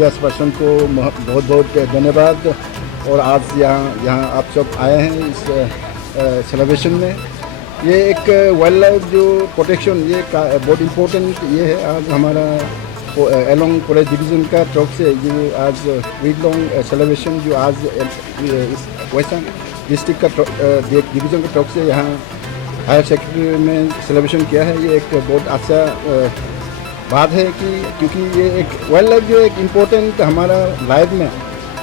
Media person को बहुत बहुत धन्यवाद। और आज यहाँ आप सब आए हैं इस सेलिब्रेशन में। ये एक वाइल्ड लाइफ जो प्रोटेक्शन ये बहुत इम्पोर्टेंट ये है। आज हमारा एलोंग फॉरेस्ट डिवीज़न का तरफ से जो आज वीक लॉन्ग सेलिब्रेशन जो आज इस वेस्टर्न डिस्ट्रिक्ट का डिवीज़न की तरफ से यहाँ हायर सेकेंडरी में सेलिब्रेशन किया है। ये एक बहुत अच्छा बात है कि क्योंकि ये एक वाइल्ड लाइफ जो एक इम्पोर्टेंट हमारा लाइफ में,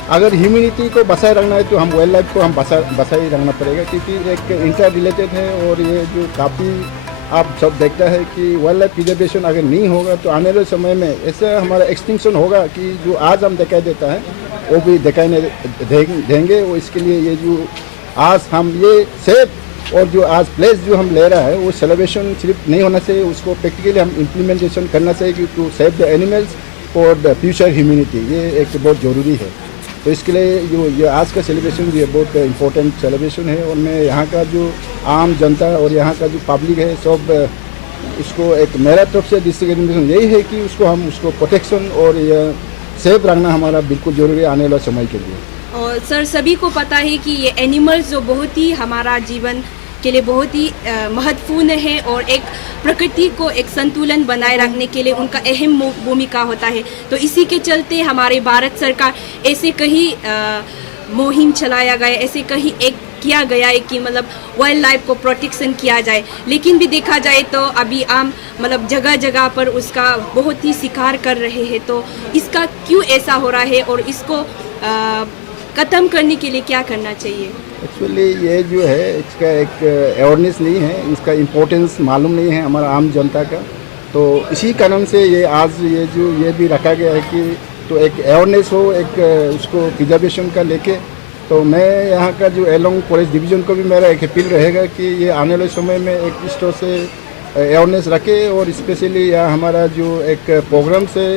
अगर ह्यूमैनिटी को बचाए रखना है तो हम वाइल्ड लाइफ को हम बचाए रखना पड़ेगा, क्योंकि एक इंटर रिलेटेड है। और ये जो काफ़ी आप सब देखता है कि वाइल्ड लाइफ प्रिजर्वेशन अगर नहीं होगा तो आने वाले समय में ऐसा हमारा एक्सटिंक्शन होगा कि जो आज हम दिखाई देता है वो भी दिखाई नहीं देंगे। और इसके लिए ये जो आज हम ये सेफ और जो आज प्लेस जो हम ले रहा है वो सेलिब्रेशन सिर्फ नहीं होना चाहिए, उसको प्रैक्टिकली हम इम्प्लीमेंटेशन करना चाहिए to save the animals for the future humanity. ये एक बहुत ज़रूरी है। तो इसके लिए जो ये आज का सेलिब्रेशन ये बहुत इम्पोर्टेंट सेलिब्रेशन है। और मैं यहाँ का जो आम जनता और यहाँ का जो पब्लिक है सब इसको एक मेरा तरफ से डिस्ट्रिक्ट एडमिनिस्ट्रेशन यही है कि उसको हम उसको प्रोटेक्शन और ये सेफ रखना हमारा बिल्कुल ज़रूरी है आने वाले समय के लिए। और सर सभी को पता है कि ये एनिमल्स जो बहुत ही हमारा जीवन के लिए बहुत ही महत्वपूर्ण है और एक प्रकृति को एक संतुलन बनाए रखने के लिए उनका अहम भूमिका होता है। तो इसी के चलते हमारे भारत सरकार ऐसे कई मुहिम चलाया गया, ऐसे कहीं एक किया गया है कि मतलब वाइल्ड लाइफ को प्रोटेक्शन किया जाए। लेकिन भी देखा जाए तो अभी आम मतलब जगह जगह पर उसका बहुत ही शिकार कर रहे हैं। तो इसका क्यों ऐसा हो रहा है और इसको ख़त्म करने के लिए क्या करना चाहिए? एक्चुअली ये जो है इसका एक अवेयरनेस नहीं है, इसका इम्पोर्टेंस मालूम नहीं है हमारा आम जनता का। तो इसी कारण से ये आज ये भी रखा गया है कि तो एक अवेयरनेस हो एक उसको प्रिजर्वेशन का लेके। तो मैं यहाँ का जो एलोंग फॉरेस्ट डिवीज़न को भी मेरा एक अपील रहेगा कि ये आने वाले समय में एक इस तरह से अवेयरनेस रखे। और स्पेशली यहाँ हमारा जो एक प्रोग्राम से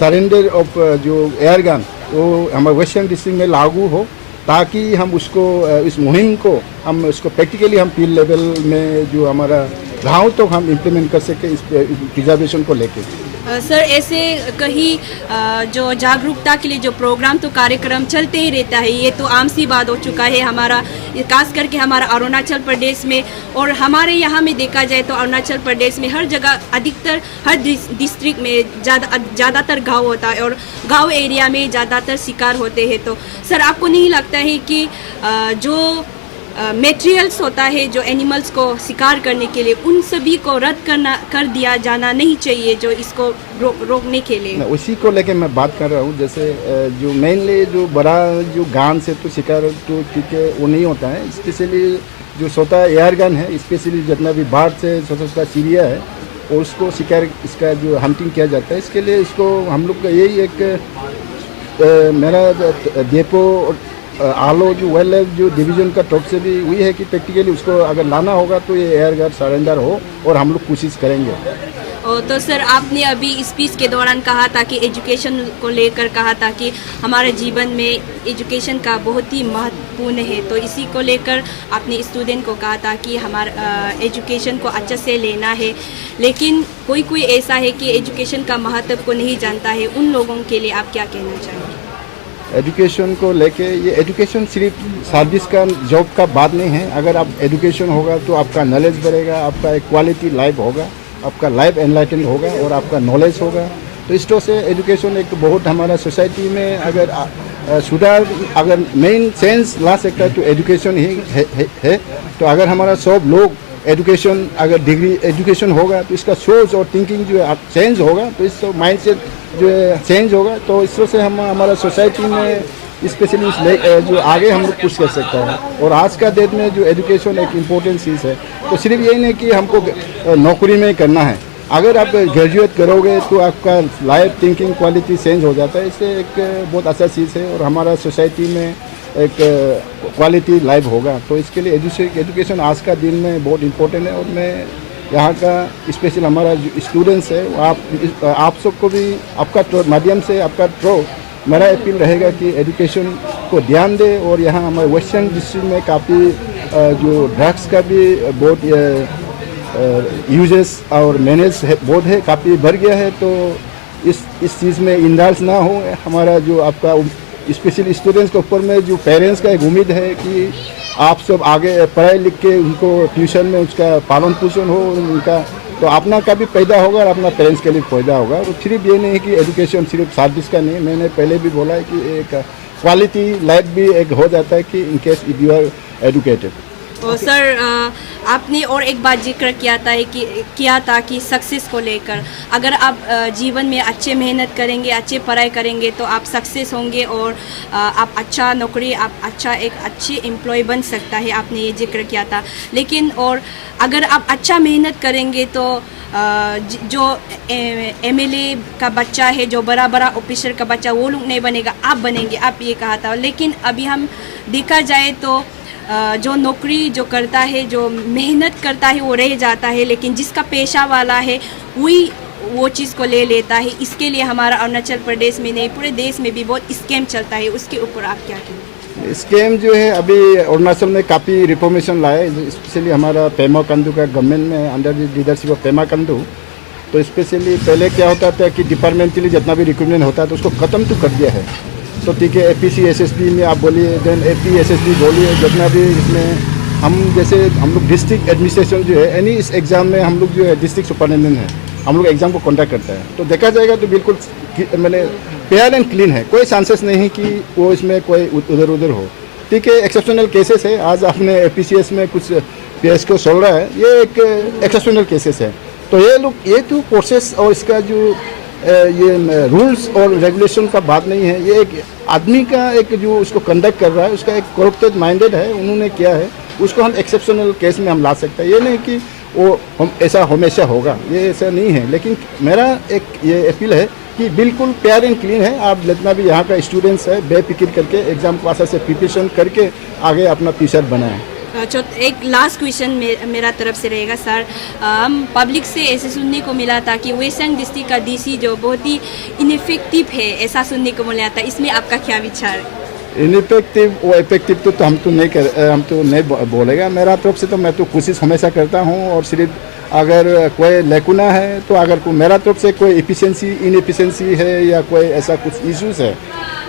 सरेंडर ऑफ जो एयर गन वो हमारे वेस्टर्न डिस्ट्रिक्ट में लागू हो, ताकि हम उसको इस मुहिम को हम उसको प्रैक्टिकली हम फील्ड लेवल में जो हमारा गाँव तो हम इम्प्लीमेंट कर सके इस प्रिजर्वेशन को लेके। सर ऐसे कहीं जो जागरूकता के लिए जो प्रोग्राम तो कार्यक्रम चलते ही रहता है, ये तो आम सी बात हो चुका है हमारा, खास करके हमारा अरुणाचल प्रदेश में। और हमारे यहाँ में देखा जाए तो अरुणाचल प्रदेश में हर जगह अधिकतर हर डिस्ट्रिक्ट में ज़्यादातर गांव होता है और गांव एरिया में ज़्यादातर शिकार होते हैं। तो सर आपको नहीं लगता है कि जो मटेरियल्स होता है जो एनिमल्स को शिकार करने के लिए उन सभी को रद्द कर दिया जाना नहीं चाहिए जो इसको रोकने के लिए? उसी को लेके मैं बात कर रहा हूँ। जैसे जो मेनली जो बड़ा जो गान से तो शिकार तो ठीक है वो नहीं होता है, स्पेशली जो छोटा एयर गन है, स्पेशली जितना भी बाढ़ से छोटा चिड़िया है और उसको शिकार इसका जो हंटिंग किया जाता है। इसके लिए इसको हम लोग का यही एक मेरा डेपो आलो जो वाइल्ड लाइफ जो डिवीज़न का तरफ से भी हुई है कि प्रैक्टिकली उसको अगर लाना होगा तो ये एयर गन सरेंडर हो और हम लोग कोशिश करेंगे। तो सर आपने अभी स्पीच के दौरान कहा था कि एजुकेशन को लेकर कहा था कि हमारे जीवन में एजुकेशन का बहुत ही महत्वपूर्ण है। तो इसी को लेकर आपने स्टूडेंट को कहा था कि हमारा एजुकेशन को अच्छे से लेना है। लेकिन कोई ऐसा है कि एजुकेशन का महत्व को नहीं जानता है, उन लोगों के लिए आप क्या कहना चाहेंगे? एजुकेशन को लेके ये एजुकेशन सिर्फ सर्विस का जॉब का बात नहीं है। अगर आप एजुकेशन होगा तो आपका नॉलेज बढ़ेगा, आपका एक क्वालिटी लाइफ होगा, आपका लाइफ एनलाइटेंड होगा और आपका नॉलेज होगा। तो इस तरह से एजुकेशन एक बहुत हमारा सोसाइटी में अगर सुधार अगर मेन सेंस ला सकता है तो एजुकेशन ही है। तो अगर हमारा सब लोग एजुकेशन अगर डिग्री एजुकेशन होगा तो इसका सोच और थिंकिंग जो है चेंज होगा, तो इस माइंडसेट जो है चेंज होगा। तो इस तरह से हम हमारा सोसाइटी में स्पेशली जो आगे हम लोग पुश कर सकते हैं। और आज का डेट में जो एजुकेशन एक इम्पोर्टेंट चीज़ है। तो सिर्फ यही नहीं कि हमको नौकरी में करना है, अगर आप ग्रेजुएट करोगे तो आपका लाइफ थिंकिंग क्वालिटी चेंज हो जाता है। इससे एक बहुत अच्छा चीज़ है और हमारा सोसाइटी में एक क्वालिटी लाइफ होगा। तो इसके लिए एजुकेशन आज का दिन में बहुत इम्पोर्टेंट है। और मैं यहाँ का स्पेशल हमारा जो स्टूडेंट्स है आप सबको भी आपका माध्यम से आपका मेरा अपील रहेगा कि एजुकेशन को ध्यान दे। और यहाँ हमारे वेस्टर्न डिस्ट्रिक्ट में काफ़ी जो ड्रग्स का भी बहुत यूजेस और मैनेज बहुत है, काफ़ी बढ़ गया है। तो इस चीज़ में इंडल्ज ना हो। हमारा जो आपका स्पेशली स्टूडेंट्स के ऊपर में जो पेरेंट्स का एक उम्मीद है कि आप सब आगे पढ़ाई लिख के उनको ट्यूशन में उसका पालन पोषण हो, उनका तो अपना का भी पैदा होगा और अपना पेरेंट्स के लिए पैदा होगा। और सिर्फ ये नहीं कि एजुकेशन सिर्फ सर्विस का नहीं, मैंने पहले भी बोला है कि एक क्वालिटी लाइफ भी एक हो जाता है कि in case if you are educated. और सर आपने और एक बात जिक्र किया था कि सक्सेस को लेकर, अगर आप जीवन में अच्छे मेहनत करेंगे, अच्छे पढ़ाई करेंगे तो आप सक्सेस होंगे और आप अच्छा नौकरी, आप एक अच्छे एम्प्लॉय बन सकता है, आपने ये जिक्र किया था। लेकिन और अगर आप अच्छा मेहनत करेंगे तो जो एमएलए का बच्चा है, जो बड़ा ऑफिसर का बच्चा, वो लोग नहीं बनेगा, आप बनेंगे, आप ये कहा था। लेकिन अभी हम देखा जाए तो जो नौकरी जो करता है, जो मेहनत करता है वो रह जाता है, लेकिन जिसका पेशा वाला है वही वो चीज़ को ले लेता है। इसके लिए हमारा अरुणाचल प्रदेश में नहीं पूरे देश में भी बहुत स्कैम चलता है, उसके ऊपर आप क्या कहेंगे? स्कैम जो है अभी अरुणाचल में काफ़ी रिफॉर्मेशन लाए, स्पेशली हमारा पेमा खांडू का गवर्नमेंट में under the leadership of Pema Khandu. तो स्पेशली पहले क्या होता था कि डिपार्टमेंटली जितना भी रिक्रूटमेंट होता था उसको ख़त्म तो कर दिया है। तो ठीक है, APC SSB में आप बोलिए, देन AP SSB बोलिए, जितना भी इसमें हम जैसे हम लोग डिस्ट्रिक्ट एडमिनिस्ट्रेशन जो है यानी इस एग्ज़ाम में हम लोग जो है डिस्ट्रिक्ट सुपरिटेंडेंट है, हम लोग एग्ज़ाम को कंडक्ट करता है। तो देखा जाएगा तो बिल्कुल मैंने फेयर एंड क्लीन है, कोई चांसेस नहीं कि वो इसमें कोई उधर उधर हो। ठीक है, एक्सेप्शनल केसेस है, आज आपने APCS में कुछ PS को चल रहा है, ये एक एक्सेप्शनल केसेस है। तो ये तो प्रोसेस और इसका जो ये रूल्स और रेगुलेशन का बात नहीं है, ये एक आदमी का एक जो उसको कंडक्ट कर रहा है उसका एक करप्टेड माइंडेड है, उन्होंने किया है, उसको हम एक्सेप्शनल केस में हम ला सकते हैं। ये नहीं कि वो हम ऐसा हमेशा होगा, ये ऐसा नहीं है। लेकिन मेरा एक ये अपील है कि बिल्कुल फेयर एंड क्लीन है, आप जितना भी यहाँ का स्टूडेंट्स है बेफिक्र करके एग्ज़ाम को आसानी से प्रिपरेशन करके आगे अपना फ्यूचर बनाएं। एक लास्ट क्वेश्चन मेरा तरफ से रहेगा सर। हम पब्लिक से ऐसे सुनने को मिला था कि वेस्टर्न डिस्ट्रिक्ट का DC जो बहुत ही इनफेक्टिव है, ऐसा सुनने को मिला था, इसमें आपका क्या विचार है? इनफेक्टिव और इफेक्टिव तो हम तो नहीं बोलेगा। मेरा तरफ से तो मैं तो कोशिश हमेशा करता हूँ, और सिर्फ अगर कोई लेकुना है तो अगर मेरा तरफ से कोई एफिशिएंसी इनएफिशिएंसी है या कोई ऐसा कुछ इश्यूज़ है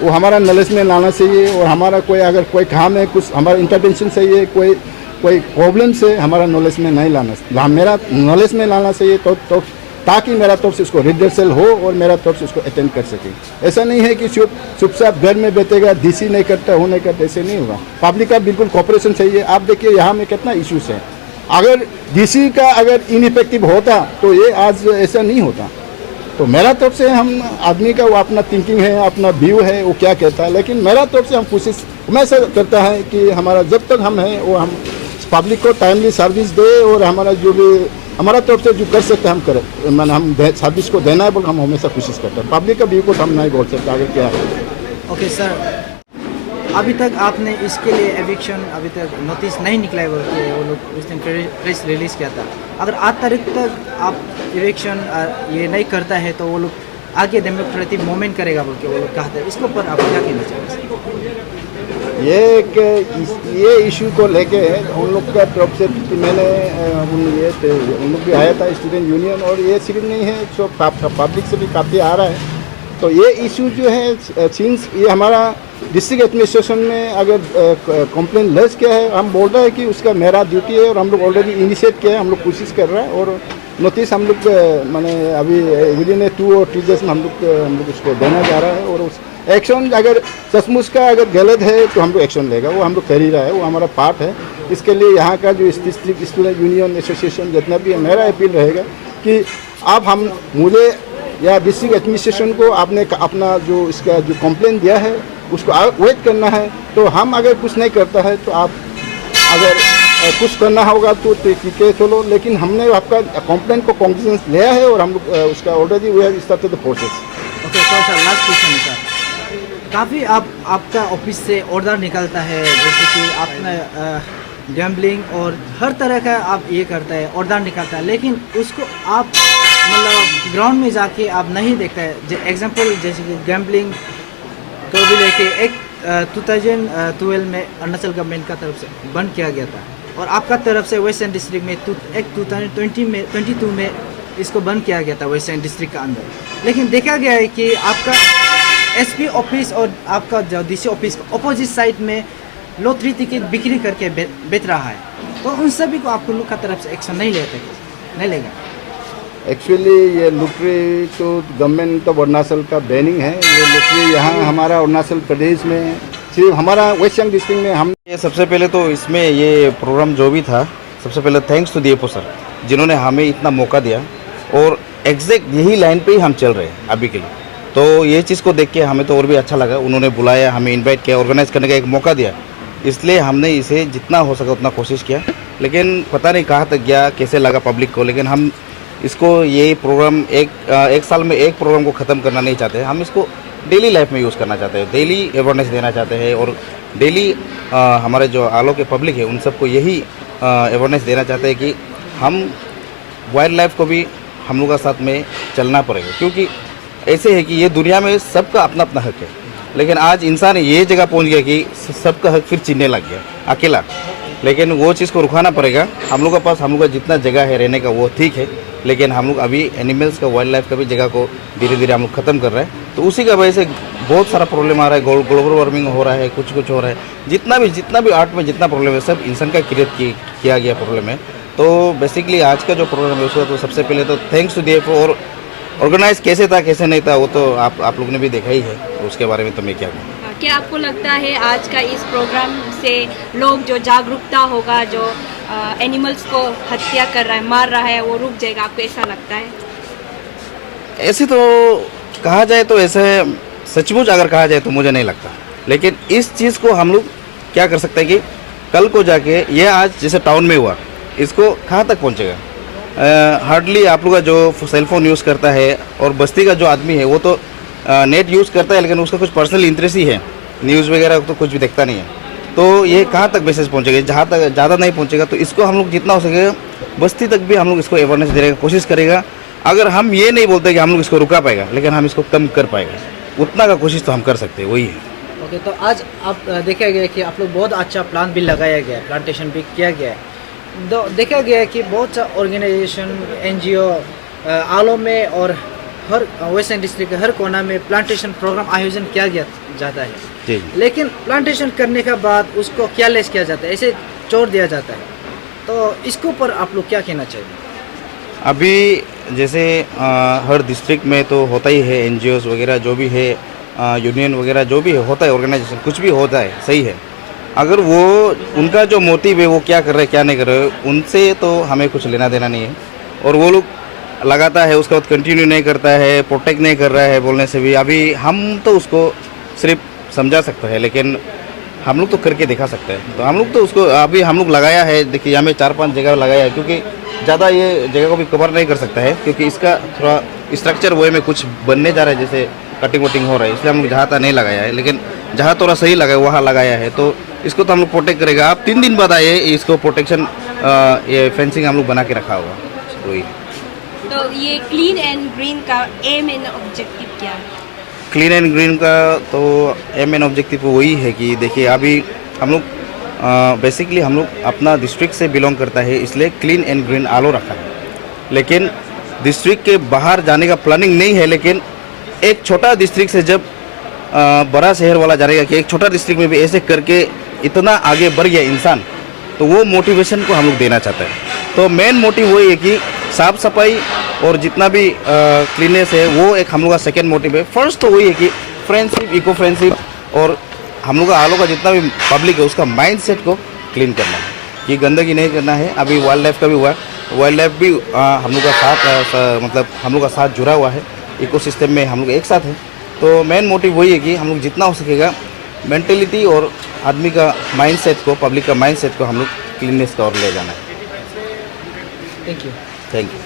वो हमारा नॉलेज में लाना चाहिए। और हमारा कोई अगर कोई काम है, कुछ हमारा इंटरवेंशन चाहिए, कोई प्रॉब्लम से हमारा नॉलेज में नहीं लाना, मेरा नॉलेज में लाना चाहिए तो ताकि मेरा तरफ से उसको रिडर्सल हो और मेरा तरफ से उसको अटेंड कर सके। ऐसा नहीं है कि चुपचाप घर में बैठेगा, DC नहीं करता, वो नहीं करता, ऐसे नहीं होगा। पब्लिक का बिल्कुल कॉपरेशन चाहिए। आप देखिए यहाँ में कितना इश्यूज है, अगर DC का अगर इनइफेक्टिव होता तो ये आज ऐसा नहीं होता। तो मेरा तरफ से हम आदमी का वो अपना थिंकिंग है, अपना व्यू है, वो क्या कहता है, लेकिन मेरा तरफ से हम कोशिश हमेशा करता है कि हमारा जब तक हम हैं वो हम पब्लिक को टाइमली सर्विस दे, और हमारा जो भी हमारा तरफ से जो कर सकते हैं हम करें, मैंने हम सर्विस को देना है बोल हम हमेशा कोशिश करते हैं। पब्लिक का व्यू को हम नहीं बोल सकते आगे क्या है। ओके सर, अभी तक आपने इसके लिए एविक्शन अभी तक नोटिस नहीं निकला है बोल के वो लोग उस दिन प्रेस रिलीज़ किया था। अगर 8 तारीख तक आप एविक्शन ये नहीं करता है तो वो लोग आगे डेमोक्रेटिक मूवमेंट करेगा बोल के वो लोग कहा था, इसके ऊपर आप क्या कहना चाहेंगे? ये इशू को लेके उन लोग का तरफ से मैंने उन लोग भी आया था स्टूडेंट यूनियन, और ये सिर्फ नहीं है, सो पब्लिक से भी काफ़ी आ रहा है। तो ये इशू जो है सिंस ये हमारा डिस्ट्रिक्ट एडमिनिस्ट्रेशन में अगर कंप्लेन लॉन्च किया है, हम बोल रहे हैं कि उसका मेरा ड्यूटी है और हम लोग ऑलरेडी इनिशिएट किया है, हम लोग कोशिश कर रहे हैं। और नोटिस हम लोग मैंने अभी विद इन 2 और 3 डेज में हम लोग उसको देना जा रहा है। और उस एक्शन अगर सचमुच का अगर गलत है तो हम लोग एक्शन लेगा, वो हम लोग कर ही रहा है, वो हमारा पार्ट है। इसके लिए यहाँ का जो डिस्ट्रिक्ट स्टूडेंट यूनियन एसोसिएशन जितना भी है, मेरा अपील रहेगा कि आप मुझे या डिस्ट्रिक्ट एडमिनिस्ट्रेशन को आपने अपना जो इसका जो कंप्लेन दिया है उसको वेट करना है। तो हम अगर कुछ नहीं करता है तो आप अगर कुछ करना होगा तो ठीक है चलो, लेकिन हमने आपका कंप्लेन को कॉन्फिडेंस लिया है और हम लोग उसका already we have started the process. Okay sir, last question sir, काफ़ी आपका ऑफिस से ऑर्डर निकलता है, जैसे कि आपने गैम्बलिंग और हर तरह का आप ये करता है, ऑर्डर निकलता है, लेकिन उसको आप मतलब ग्राउंड में जाके आप नहीं देखता है। एग्जांपल जैसे कि गैम्बलिंग को भी लेके एक 2012 में अरुणाचल गवर्नमेंट का तरफ से बंद किया गया था, और आपका तरफ से वेस्टर्न डिस्ट्रिक्ट में एक 2022 में इसको बंद किया गया था वेस्टर्न डिस्ट्रिक्ट के अंदर। लेकिन देखा गया है कि आपका एसपी ऑफिस और आपका जो डीसी ऑफिस अपोजिट साइड में लॉटरी टिकट बिक्री करके बेच रहा है, तो उन सभी को आपको लोग का तरफ से एक्शन नहीं लेगा। एक्चुअली ये लुटरी तो गवर्नमेंट ऑफ अरुणाचल का बैनिंग है। ये लुटरी यहाँ हमारा अरुणाचल प्रदेश में सिर्फ हमारा वेस्टर्न डिस्ट्रिक्ट में हम ये सबसे पहले तो इसमें ये प्रोग्राम जो भी था, सबसे पहले थैंक्स टू डीएफओ सर जिन्होंने हमें इतना मौका दिया और एग्जैक्ट यही लाइन पे ही हम चल रहे हैं अभी के लिए। तो ये चीज़ को देख के हमें तो और भी अच्छा लगा, उन्होंने बुलाया, हमें इनवाइट किया, ऑर्गेनाइज करने का एक मौका दिया, इसलिए हमने इसे जितना हो सका उतना कोशिश किया। लेकिन पता नहीं कहाँ तक गया, कैसे लगा पब्लिक को, लेकिन हम इसको ये प्रोग्राम एक साल में एक प्रोग्राम को ख़त्म करना नहीं चाहते, हम इसको डेली लाइफ में यूज़ करना चाहते हैं, डेली अवेयरनेस देना चाहते हैं और डेली हमारे जो आलो के पब्लिक है उन सबको यही अवेयरनेस देना चाहते हैं कि हम वाइल्ड लाइफ को भी हम लोग का साथ में चलना पड़ेगा। क्योंकि ऐसे है कि ये दुनिया में सबका अपना अपना हक है, लेकिन आज इंसान ये जगह पहुंच गया कि सबका हक फिर छीनने लग गया अकेला। लेकिन वो चीज़ को रुकाना पड़ेगा। हम लोग के पास हम लोग का जितना जगह है रहने का वो ठीक है, लेकिन हम लोग अभी एनिमल्स का, वाइल्ड लाइफ का भी जगह को धीरे धीरे हम लोग ख़त्म कर रहे हैं। तो उसी का वजह से बहुत सारा प्रॉब्लम आ रहा है, ग्लोबल वार्मिंग हो रहा है, कुछ हो रहा है। जितना भी आर्ट में जितना प्रॉब्लम है सब इंसान का क्रिएट किया गया प्रॉब्लम है। तो बेसिकली आज का जो प्रोग्राम है उसका तो सबसे पहले तो थैंक्स टू डीएफओ, और ऑर्गेनाइज कैसे था कैसे नहीं था वो तो आप लोग ने भी देखा ही है, तो उसके बारे में तो मैं क्या कहूँ। क्या आपको लगता है आज का इस प्रोग्राम से लोग जो जागरूकता होगा, जो एनिमल्स को हत्या कर रहा है, मार रहा है, वो रुक जाएगा? आपको ऐसा लगता है? ऐसे तो कहा जाए तो ऐसे सचमुच अगर कहा जाए तो मुझे नहीं लगता, लेकिन इस चीज़ को हम लोग क्या कर सकते हैं कि कल को जाके ये आज जैसे टाउन में हुआ, इसको कहाँ तक पहुँचेगा। हार्डली आप लोग का जो सेलफोन यूज़ करता है और बस्ती का जो आदमी है वो तो नेट यूज़ करता है, लेकिन उसका कुछ पर्सनल इंटरेस्ट ही है, न्यूज़ वगैरह तो कुछ भी देखता नहीं है। तो ये कहाँ तक मैसेज पहुँचेगा, जहाँ तक ज़्यादा नहीं पहुँचेगा। तो इसको हम लोग जितना हो सकेगा बस्ती तक भी हम लोग इसको अवेयरनेस देने की कोशिश करेगा। अगर हम ये नहीं बोलते कि हम लोग इसको रुका पाएगा, लेकिन हम इसको कम कर पाएगा, उतना का कोशिश तो हम कर सकते हैं, वही है। ओके, तो आज आप देखा गया कि आप लोग बहुत अच्छा प्लान भी लगाया गया, प्लांटेशन भी किया गया है। तो देखा गया है कि बहुत सा ऑर्गेनाइजेशन, एनजीओ आलो में और हर वेस्टर्न डिस्ट्रिक्ट के हर कोना में प्लांटेशन प्रोग्राम आयोजन किया गया जाता है जी। लेकिन प्लांटेशन करने के बाद उसको केयरलेस किया जाता है, ऐसे छोड़ दिया जाता है। तो इसके ऊपर आप लोग क्या कहना चाहिए? अभी जैसे हर डिस्ट्रिक्ट में तो होता ही है, एनजीओज वगैरह जो भी है, यूनियन वगैरह जो भी है, होता है, ऑर्गेनाइजेशन कुछ भी होता है, सही है। अगर वो उनका जो मोटिव है वो क्या कर रहे हैं क्या नहीं कर रहे, उनसे तो हमें कुछ लेना देना नहीं है। और वो लोग लगाता है उसके बाद कंटिन्यू नहीं करता है, प्रोटेक्ट नहीं कर रहा है बोलने से भी, अभी हम तो उसको सिर्फ समझा सकते हैं, लेकिन हम लोग तो करके दिखा सकते हैं। तो हम लोग तो उसको अभी हम लोग लगाया है, देखिए हमें 4-5 जगह लगाया है, क्योंकि ज़्यादा ये जगह को भी कवर नहीं कर सकता है, क्योंकि इसका थोड़ा स्ट्रक्चर वे में कुछ बनने जा रहा है, जैसे कटिंग वटिंग हो रहा है, इसलिए हम लोग जहाँ तक नहीं लगाया है, लेकिन जहाँ थोड़ा सही लगा है वहाँ लगाया है। तो इसको तो हम लोग प्रोटेक्ट करेगा। आप 3 दिन बाद आइए, इसको प्रोटेक्शन ये फेंसिंग हम लोग बना के रखा हुआ वही। तो ये क्लीन एंड ग्रीन का एम एंड ऑब्जेक्टिव क्या है? क्लीन एंड ग्रीन का तो एम एंड ऑब्जेक्टिव वही है कि देखिए अभी हम लोग बेसिकली हम लोग अपना डिस्ट्रिक्ट से बिलोंग करता है, इसलिए क्लीन एंड ग्रीन आलो रखा है। लेकिन डिस्ट्रिक्ट के बाहर जाने का प्लानिंग नहीं है, लेकिन एक छोटा डिस्ट्रिक्ट से जब बड़ा शहर वाला जाएगा कि एक छोटा डिस्ट्रिक्ट में भी ऐसे करके इतना आगे बढ़ गया इंसान, तो वो मोटिवेशन को हम लोग देना चाहते हैं। तो मेन मोटिव वही है कि साफ सफाई और जितना भी क्लीननेस है वो एक हम लोग का सेकेंड मोटिव है। फर्स्ट तो वही है कि फ्रेंडशिप, इको फ्रेंडशिप, और हम लोग का आलो का जितना भी पब्लिक है उसका माइंड सेट को क्लीन करना है, कि गंदगी नहीं करना है। अभी वाइल्ड लाइफ का भी हुआ, वाइल्ड लाइफ भी हम लोग का साथ मतलब हम लोग का साथ जुड़ा हुआ है, इकोसिस्टम में हम लोग एक साथ हैं। तो मेन मोटिव वही है कि हम लोग जितना हो सकेगा मेंटेलिटी और आदमी का माइंड सेट को, पब्लिक का माइंड सेट को हम लोग क्लीननेस का ओर ले जाना है। Thank you. Thank you.